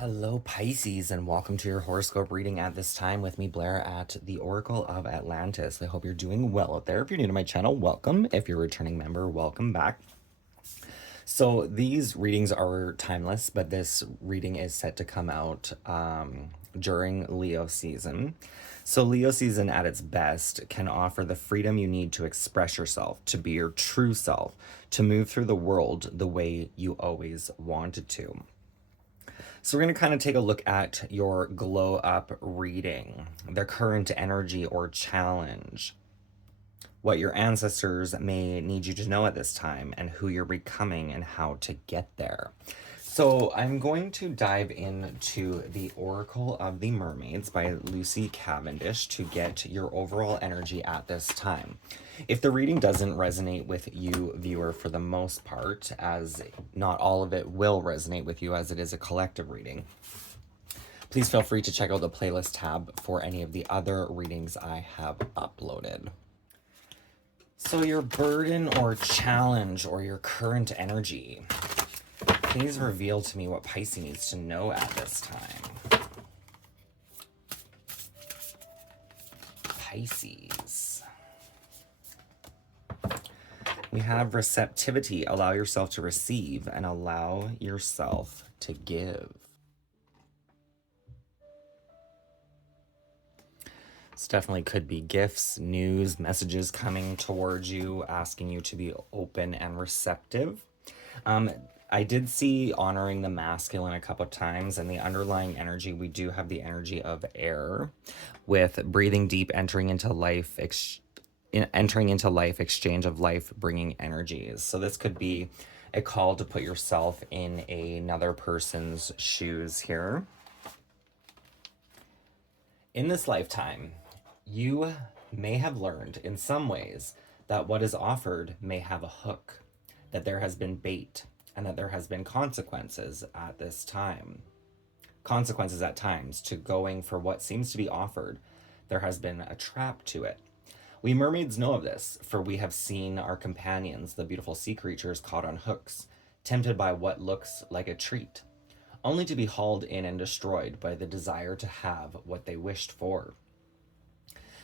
Hello, Pisces, and welcome to your horoscope reading at this time with me, Blair, at the Oracle of Atlantis. I hope you're doing well out there. If you're new to my channel, welcome. If you're a returning member, welcome back. So these readings are timeless, but this reading is set to come out during Leo season. So Leo season at its best can offer the freedom you need to express yourself, to be your true self, to move through the world the way you always wanted to. So we're going to kind of take a look at your glow up reading, the current energy or challenge, what your ancestors may need you to know at this time, and who you're becoming and how to get there. So I'm going to dive into the Oracle of the Mermaids by Lucy Cavendish to get your overall energy at this time. If the reading doesn't resonate with you, viewer, for the most part, as not all of it will resonate with you as it is a collective reading, please feel free to check out the playlist tab for any of the other readings I have uploaded. So your burden or challenge or your current energy. Please reveal to me what Pisces needs to know at this time. Pisces. We have receptivity. Allow yourself to receive and allow yourself to give. This definitely could be gifts, news, messages coming towards you, asking you to be open and receptive. I did see honoring the masculine a couple of times, and the underlying energy, we do have the energy of air with breathing deep, entering into life, exchange of life, bringing energies. So this could be a call to put yourself in another person's shoes here. In this lifetime, you may have learned in some ways that what is offered may have a hook, that there has been bait, and that there has been consequences at this time. Consequences at times to going for what seems to be offered. There has been a trap to it. We mermaids know of this, for we have seen our companions, the beautiful sea creatures, caught on hooks, tempted by what looks like a treat, only to be hauled in and destroyed by the desire to have what they wished for.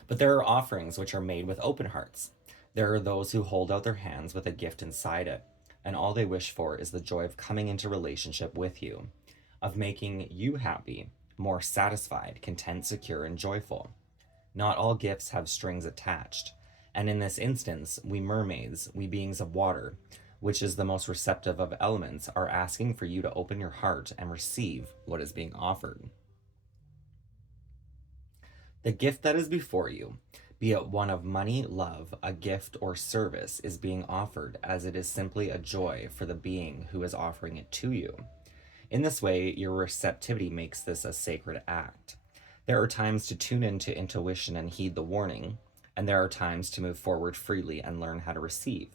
But there are offerings which are made with open hearts. There are those who hold out their hands with a gift inside it, and all they wish for is the joy of coming into relationship with you, of making you happy, more satisfied, content, secure, and joyful. Not all gifts have strings attached, and in this instance, we mermaids, we beings of water, which is the most receptive of elements, are asking for you to open your heart and receive what is being offered. The gift that is before you, be it one of money, love, a gift, or service, is being offered, as it is simply a joy for the being who is offering it to you. In this way, your receptivity makes this a sacred act. There are times to tune into intuition and heed the warning, and there are times to move forward freely and learn how to receive.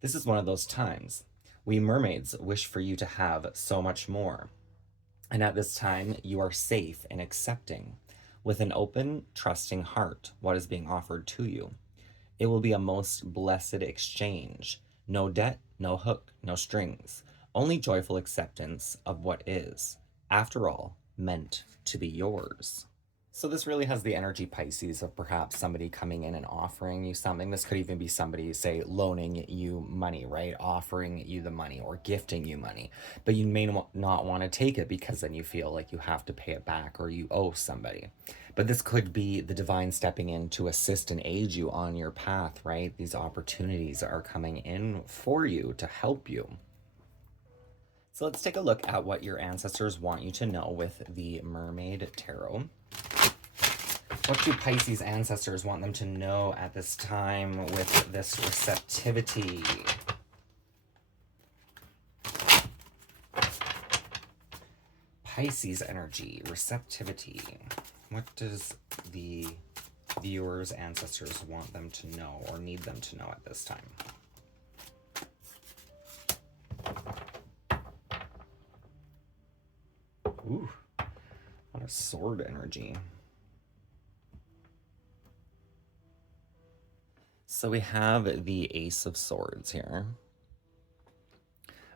This is one of those times. We mermaids wish for you to have so much more. And at this time, you are safe in accepting, with an open, trusting heart, what is being offered to you. It will be a most blessed exchange. No debt, no hook, no strings. Only joyful acceptance of what is, after all, meant to be yours. So this really has the energy, Pisces, of perhaps somebody coming in and offering you something. This could even be somebody, say, loaning you money, right? Offering you the money or gifting you money. But you may not want to take it because then you feel like you have to pay it back or you owe somebody. But this could be the divine stepping in to assist and aid you on your path, right? These opportunities are coming in for you to help you. So let's take a look at what your ancestors want you to know with the Mermaid Tarot. What do Pisces ancestors want them to know at this time with this receptivity? Pisces energy, receptivity. What does the viewers' ancestors want them to know or need them to know at this time? Ooh, a lot of sword energy. So we have the Ace of Swords here.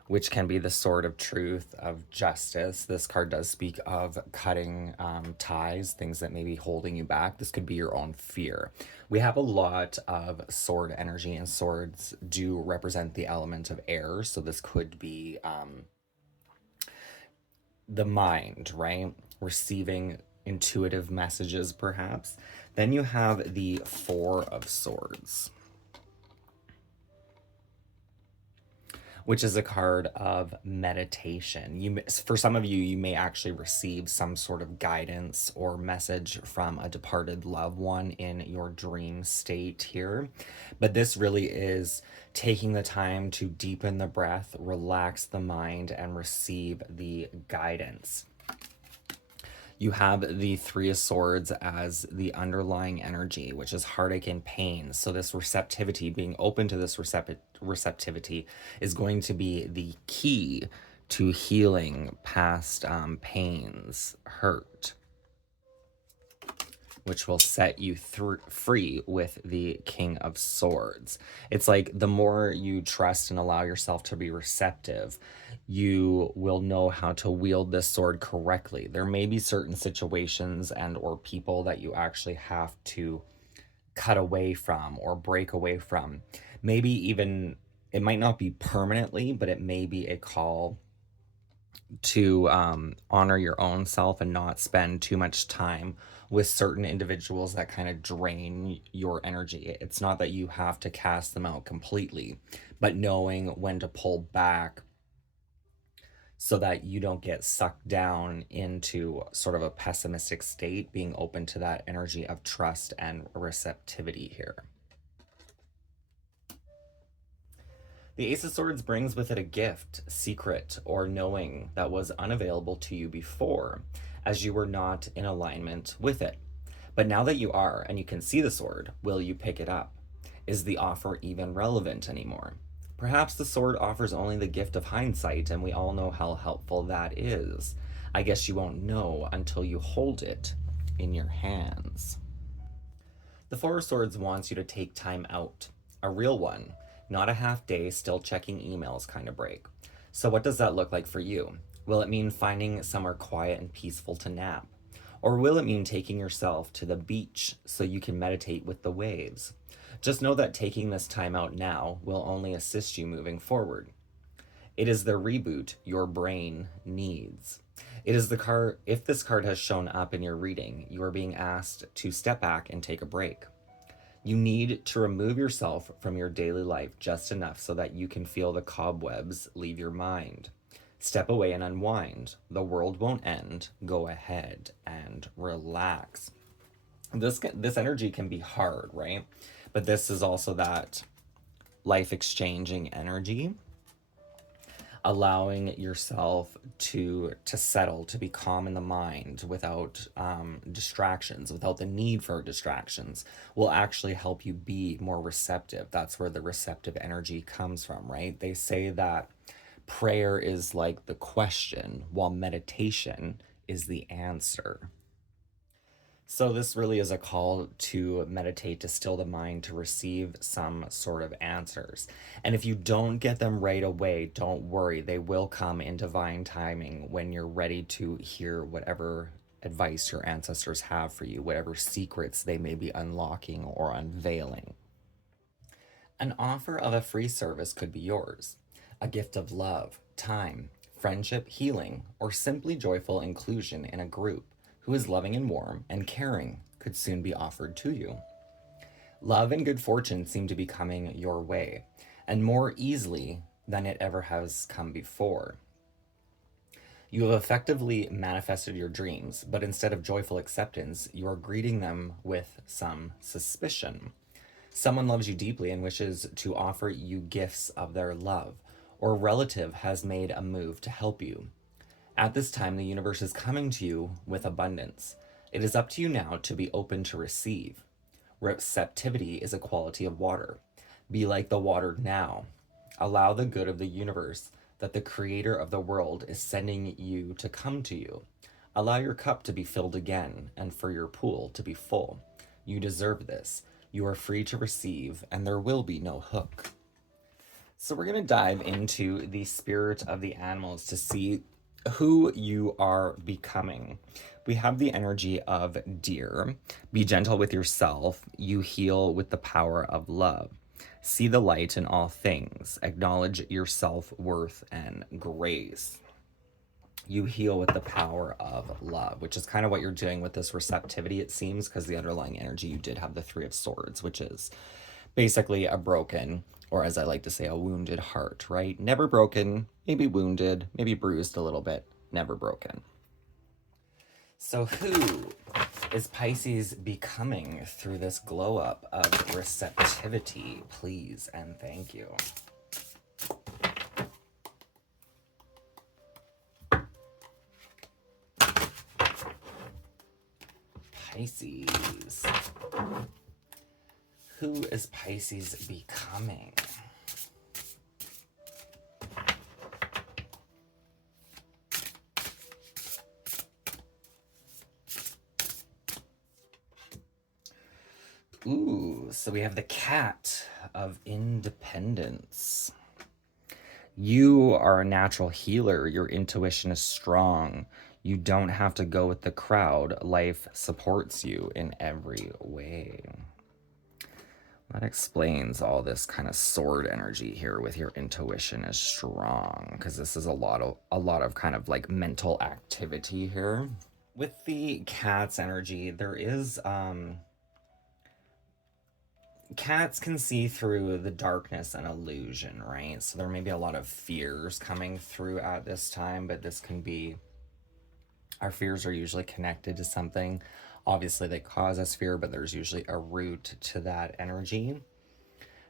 which can be the sword of truth, of justice. This card does speak of cutting ties, things that may be holding you back. This could be your own fear. We have a lot of sword energy, and swords do represent the element of air. So this could be the mind, right? Receiving intuitive messages, perhaps. Then you have the Four of Swords, which is a card of meditation. For some of you, you may actually receive some sort of guidance or message from a departed loved one in your dream state here. But this really is taking the time to deepen the breath, relax the mind, and receive the guidance. You have the Three of Swords as the underlying energy, which is heartache and pain. So this receptivity, being open to this receptivity, is going to be the key to healing past pains, hurt, which will set you free with the King of Swords. It's like the more you trust and allow yourself to be receptive, you will know how to wield this sword correctly. There may be certain situations and or people that you actually have to cut away from or break away from. Maybe even, it might not be permanently, but it may be a call to honor your own self and not spend too much time with certain individuals that kind of drain your energy. It's not that you have to cast them out completely, but knowing when to pull back so that you don't get sucked down into sort of a pessimistic state, being open to that energy of trust and receptivity here. The Ace of Swords brings with it a gift, secret, or knowing that was unavailable to you before, as you were not in alignment with it. But now that you are, and you can see the sword, will you pick it up? Is the offer even relevant anymore? Perhaps the sword offers only the gift of hindsight, and we all know how helpful that is. I guess you won't know until you hold it in your hands. The Four of Swords wants you to take time out, a real one, not a half day still checking emails kind of break. So what does that look like for you? Will it mean finding somewhere quiet and peaceful to nap? Or will it mean taking yourself to the beach so you can meditate with the waves? Just know that taking this time out now will only assist you moving forward. It is the reboot your brain needs. It is the card. If this card has shown up in your reading, you are being asked to step back and take a break. You need to remove yourself from your daily life just enough so that you can feel the cobwebs leave your mind. Step away and unwind. The world won't end. Go ahead and relax. This energy can be hard, right? But this is also that life exchanging energy, allowing yourself to settle, to be calm in the mind without distractions, without the need for distractions, will actually help you be more receptive. That's where the receptive energy comes from, right? They say that prayer is like the question, while meditation is the answer. So this really is a call to meditate, to still the mind, to receive some sort of answers. And if you don't get them right away, don't worry. They will come in divine timing when you're ready to hear whatever advice your ancestors have for you, whatever secrets they may be unlocking or unveiling. An offer of a free service could be yours. A gift of love, time, friendship, healing, or simply joyful inclusion in a group who is loving and warm and caring could soon be offered to you. Love and good fortune seem to be coming your way, and more easily than it ever has come before. You have effectively manifested your dreams, but instead of joyful acceptance, you are greeting them with some suspicion. Someone loves you deeply and wishes to offer you gifts of their love, or a relative has made a move to help you. At this time, the universe is coming to you with abundance. It is up to you now to be open to receive. Receptivity is a quality of water. Be like the water now. Allow the good of the universe that the creator of the world is sending you to come to you. Allow your cup to be filled again and for your pool to be full. You deserve this. You are free to receive, and there will be no hook. So we're going to dive into the spirit of the animals to see who you are becoming. We have the energy of deer. Be gentle with yourself. You heal with the power of love. See the light in all things. Acknowledge your self-worth and grace. You heal with the power of love, which is kind of what you're doing with this receptivity, it seems, because the underlying energy you did have the Three of Swords, which is basically a broken, or as I like to say, a wounded heart, right? Never broken, maybe wounded, maybe bruised a little bit, never broken. So who is Pisces becoming through this glow up of receptivity? Please and thank you. Pisces. Who is Pisces becoming? Ooh, so we have the cat of independence. You are a natural healer. Your intuition is strong. You don't have to go with the crowd. Life supports you in every way. That explains all this kind of sword energy here with your intuition is strong, because this is a lot of kind of like mental activity here. With the cat's energy, there is cats can see through the darkness and illusion, right? So there may be a lot of fears coming through at this time, but this can be, our fears are usually connected to something. Obviously, they cause us fear, but there's usually a root to that energy.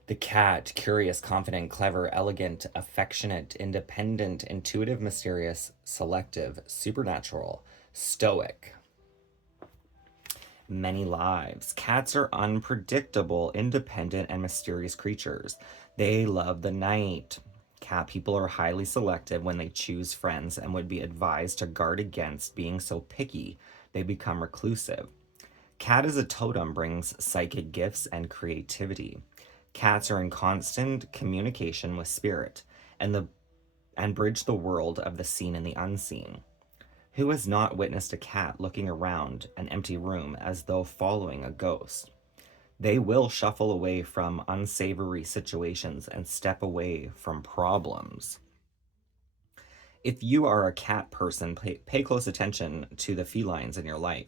The cat, curious, confident, clever, elegant, affectionate, independent, intuitive, mysterious, selective, supernatural, stoic. Many lives. Cats are unpredictable, independent, and mysterious creatures. They love the night. Cat people are highly selective when they choose friends and would be advised to guard against being so picky they become reclusive. Cat as a totem brings psychic gifts and creativity. Cats are in constant communication with spirit and bridge the world of the seen and the unseen. Who has not witnessed a cat looking around an empty room as though following a ghost? They will shuffle away from unsavory situations and step away from problems. If you are a cat person, pay close attention to the felines in your life.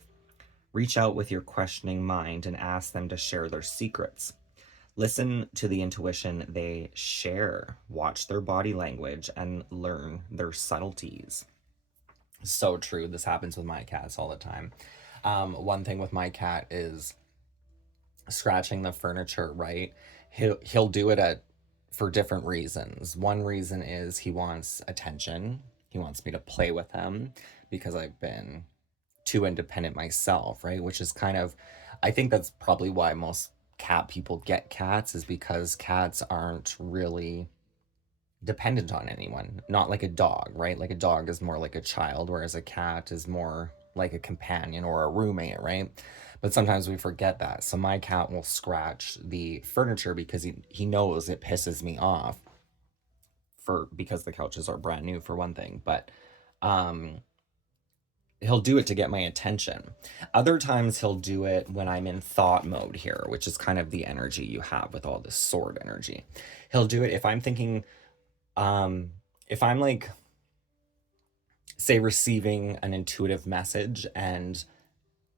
Reach out with your questioning mind and ask them to share their secrets. Listen to the intuition they share. Watch their body language and learn their subtleties. So true. This happens with my cats all the time. One thing with my cat is scratching the furniture, right? He'll do it for different reasons. One reason is he wants attention. He wants me to play with him because I've been too independent myself, right? Which is kind of, I think that's probably why most cat people get cats, is because cats aren't really dependent on anyone. Not like a dog, right? Like a dog is more like a child, whereas a cat is more like a companion or a roommate, right? But sometimes we forget that. So my cat will scratch the furniture because he knows it pisses me off, because the couches are brand new for one thing, but he'll do it to get my attention. Other times he'll do it when I'm in thought mode here, which is kind of the energy you have with all this sword energy. He'll do it if I'm thinking, if I'm like, say, receiving an intuitive message and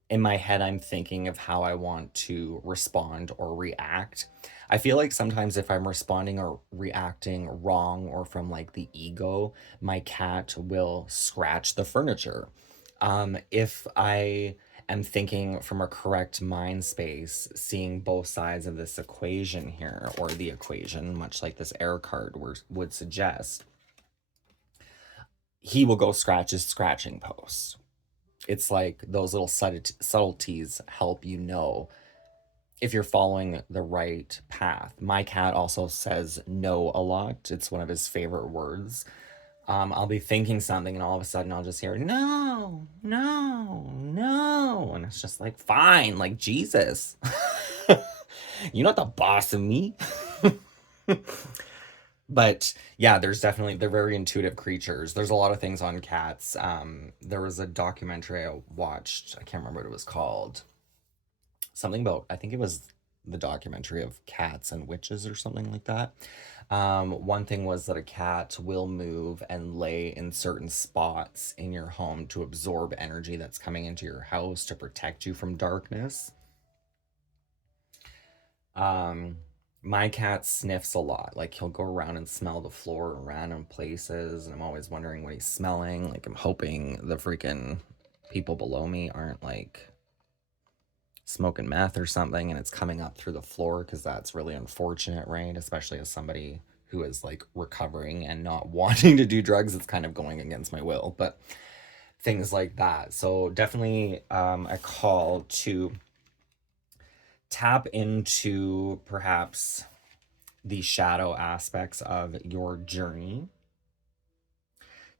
in my head I'm thinking of how I want to respond or react. I feel like sometimes if I'm responding or reacting wrong or from like the ego, my cat will scratch the furniture. If I am thinking from a correct mind space, seeing both sides of this equation here, or the equation, much like this air card would suggest, he will go scratch his scratching post. It's like those little subtleties help you know if you're following the right path. My cat also says no a lot. It's one of his favorite words. I'll be thinking something and all of a sudden I'll just hear, no, no, no. And it's just like, fine, like Jesus. You're not the boss of me. But yeah, there's definitely, they're very intuitive creatures. There's a lot of things on cats. There was a documentary I watched. I can't remember what it was called. Something about, I think it was the documentary of cats and witches or something like that. One thing was that a cat will move and lay in certain spots in your home to absorb energy that's coming into your house to protect you from darkness. Um, my cat sniffs a lot. Like he'll go around and smell the floor in random places, and I'm always wondering what he's smelling. Like I'm hoping the freaking people below me aren't like smoking meth or something and it's coming up through the floor, because that's really unfortunate, right? Especially as somebody who is like recovering and not wanting to do drugs, it's kind of going against my will, but things like that. So definitely a call to tap into perhaps the shadow aspects of your journey.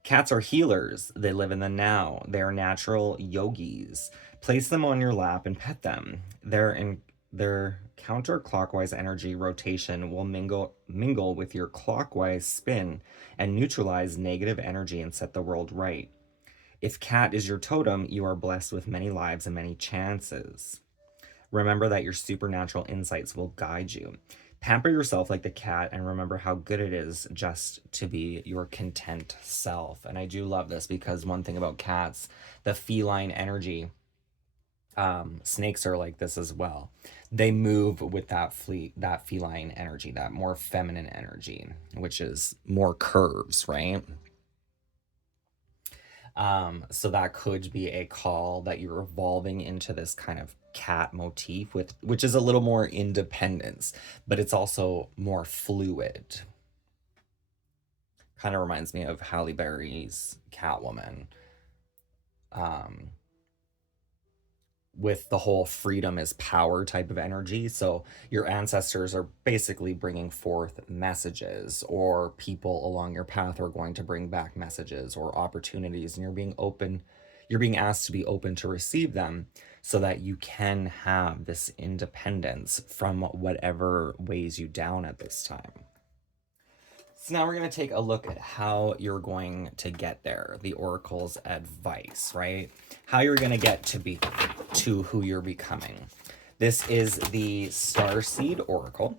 Cats are healers. They live in the now. They are natural yogis. Place them on your lap and pet them. Their counterclockwise energy rotation will mingle with your clockwise spin and neutralize negative energy and set the world right. If cat is your totem, you are blessed with many lives and many chances. Remember that your supernatural insights will guide you. Pamper yourself like the cat and remember how good it is just to be your content self. And I do love this because one thing about cats, the feline energy, snakes are like this as well. They move with that feline energy, that more feminine energy, which is more curves, right? So that could be a call that you're evolving into this kind of cat motif with, which is a little more independence, but it's also more fluid. Kind of reminds me of Halle Berry's Catwoman. Um, with the whole freedom is power type of energy. So your ancestors are basically bringing forth messages, or people along your path are going to bring back messages or opportunities, and you're being asked to be open to receive them so that you can have this independence from whatever weighs you down at this time. So now we're going to take a look at how you're going to get there, the oracle's advice, right? How you're going to get to who you're becoming. This is the Starseed Oracle.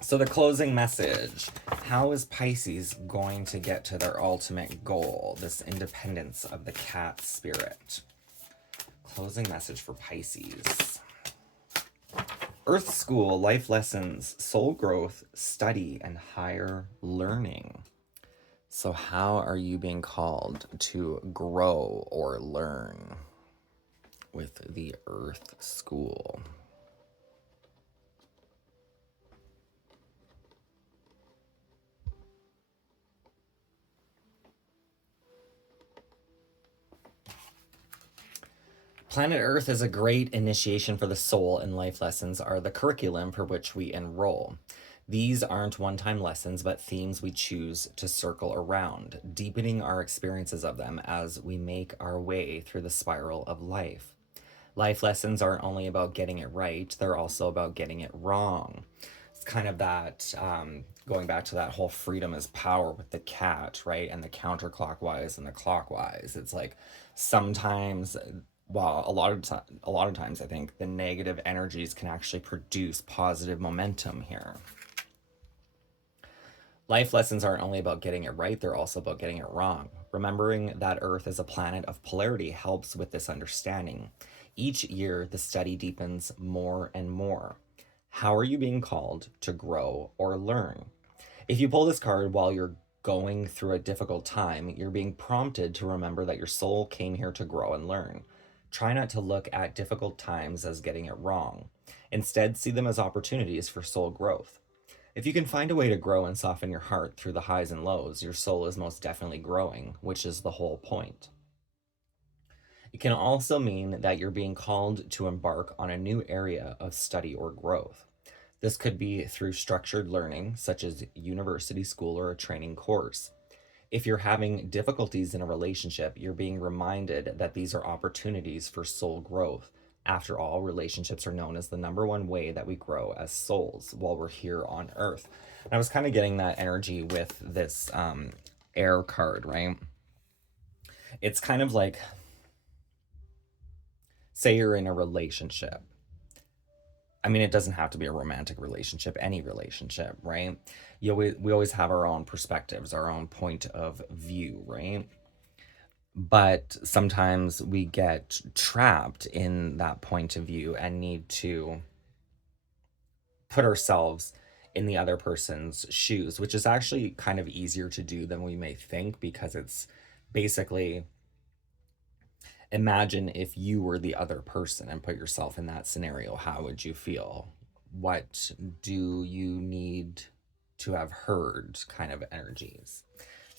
So the closing message, how is Pisces going to get to their ultimate goal, this independence of the cat spirit? Closing message for Pisces. Earth School, life lessons, soul growth, study, and higher learning. So how are you being called to grow or learn with the Earth School? Planet Earth is a great initiation for the soul, and life lessons are the curriculum for which we enroll. These aren't one-time lessons, but themes we choose to circle around, deepening our experiences of them as we make our way through the spiral of life. Life lessons aren't only about getting it right, they're also about getting it wrong. It's kind of that, going back to that whole freedom is power with the cat, right? And the counterclockwise and the clockwise. It's like sometimes, well, a lot of times I think the negative energies can actually produce positive momentum here. Life lessons aren't only about getting it right, they're also about getting it wrong. Remembering that Earth is a planet of polarity helps with this understanding. Each year, the study deepens more and more. How are you being called to grow or learn? If you pull this card while you're going through a difficult time, you're being prompted to remember that your soul came here to grow and learn. Try not to look at difficult times as getting it wrong. Instead, see them as opportunities for soul growth. If you can find a way to grow and soften your heart through the highs and lows, your soul is most definitely growing, which is the whole point. It can also mean that you're being called to embark on a new area of study or growth. This could be through structured learning, such as university, school, or a training course. If you're having difficulties in a relationship, you're being reminded that these are opportunities for soul growth. After all, relationships are known as the number one way that we grow as souls while we're here on earth. And I was kind of getting that energy with this air card, right? It's kind of like, say you're in a relationship. I mean, it doesn't have to be a romantic relationship, any relationship, right? We always have our own perspectives, our own point of view, right? But sometimes we get trapped in that point of view and need to put ourselves in the other person's shoes, which is actually kind of easier to do than we may think, because it's basically, imagine if you were the other person and put yourself in that scenario. How would you feel? What do you need to have heard kind of energies?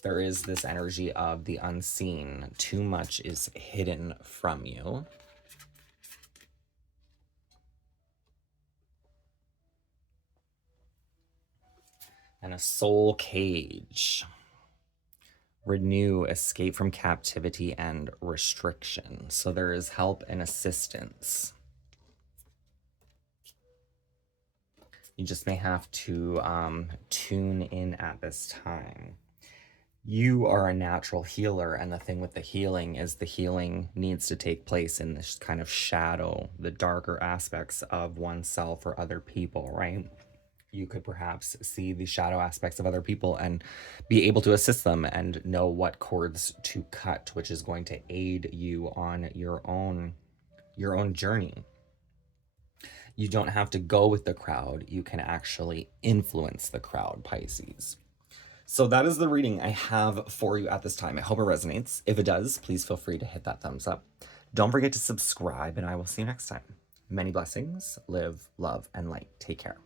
There is this energy of the unseen. Too much is hidden from you. And a soul cage. Renew, escape from captivity and restriction. So there is help and assistance. You just may have to tune in at this time. You are a natural healer, and the thing with the healing is the healing needs to take place in this kind of shadow, the darker aspects of oneself or other people, right? You could perhaps see the shadow aspects of other people and be able to assist them and know what cords to cut, which is going to aid you on your own journey. You don't have to go with the crowd. You can actually influence the crowd, Pisces. So that is the reading I have for you at this time. I hope it resonates. If it does, please feel free to hit that thumbs up. Don't forget to subscribe, and I will see you next time. Many blessings. Live, love, and light. Take care.